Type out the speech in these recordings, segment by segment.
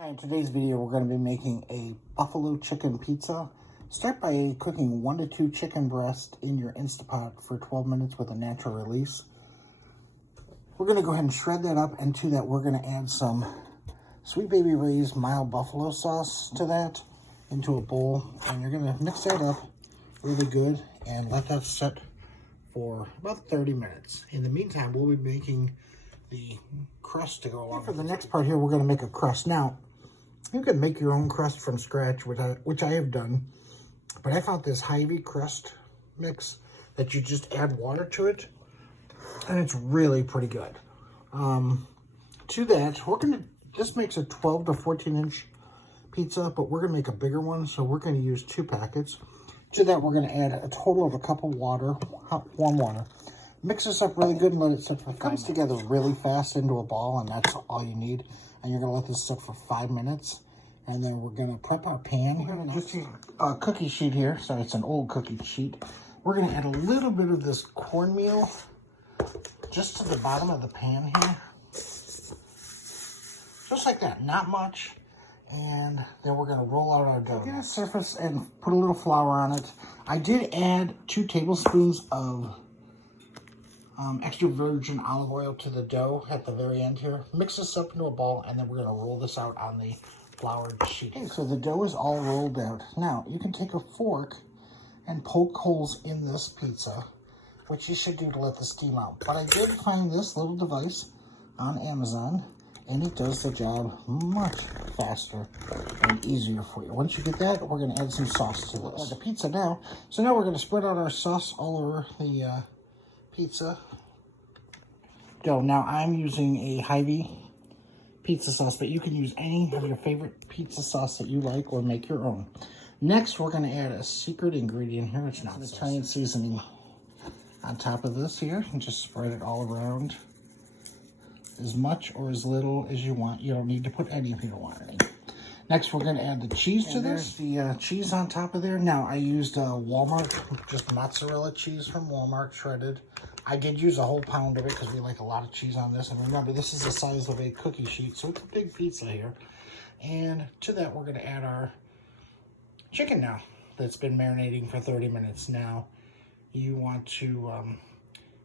Hi, in today's video, we're going to be making a buffalo chicken pizza. Start by cooking 1 to 2 chicken breasts in your Instapot for 12 minutes with a natural release. We're going to go ahead and shred that up, and to that we're going to add some Sweet Baby Ray's mild buffalo sauce to that into a bowl. And you're going to mix that up really good and let that set for about 30 minutes. In the meantime, we'll be making the crust to go along. For the next part here, we're going to make a crust. Now, you can make your own crust from scratch, which I have done, but I found this Hy-Vee crust mix that you just add water to it, and it's really pretty good. To that, this makes a 12 to 14 inch pizza, but we're gonna make a bigger one, so we're gonna use 2 packets. To that, we're gonna add a total of a cup of water, hot warm water. Mix this up really good and let it sit for 5 minutes. It comes together really fast into a ball, and that's all you need. And you're gonna let this sit for 5 minutes. And then we're gonna prep our pan. We're gonna just use a cookie sheet here. Sorry, it's an old cookie sheet. We're gonna add a little bit of this cornmeal just to the bottom of the pan here. Just like that, not much. And then we're gonna roll out our dough. Get a surface and put a little flour on it. I did add 2 tablespoons of extra virgin olive oil to the dough at the very end here. Mix this up into a ball, and then we're gonna roll this out on the floured sheet. Okay, so the dough is all rolled out. Now, you can take a fork and poke holes in this pizza, which you should do to let the steam out. But I did find this little device on Amazon, and it does the job much faster and easier for you. Once you get that, we're gonna add some sauce to this. The pizza now. So now we're gonna spread out our sauce all over the pizza dough. Now I'm using a Hy-Vee pizza sauce, but you can use any of your favorite pizza sauce that you like or make your own. Next, we're going to add a secret ingredient here. It's not Italian seasoning on top of this here, and just spread it all around as much or as little as you want. You don't need to put any if you don't want any. Next, we're going to add the cheese to this. The cheese on top of there. Now, I used Walmart, just mozzarella cheese from Walmart, shredded. I did use a whole pound of it because we like a lot of cheese on this. And remember, this is the size of a cookie sheet, so it's a big pizza here. And to that, we're going to add our chicken now that's been marinating for 30 minutes. Now, you want to,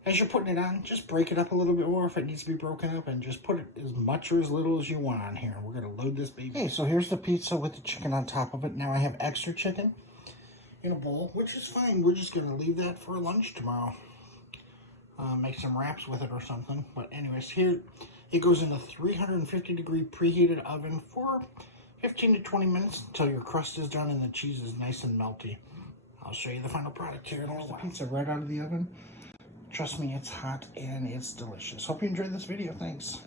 as you're putting it on, just break it up a little bit more if it needs to be broken up, and just put it as much or as little as you want on here. We're going to load this baby. Okay, so here's the pizza with the chicken on top of it. Now I have extra chicken in a bowl, which is fine. We're just going to leave that for lunch tomorrow. Make some wraps with it or something. But anyways, here it goes in a 350-degree preheated oven for 15 to 20 minutes until your crust is done and the cheese is nice and melty. I'll show you the final product here. There's the pizza right out of the oven. Trust me, it's hot and it's delicious. Hope you enjoyed this video. Thanks.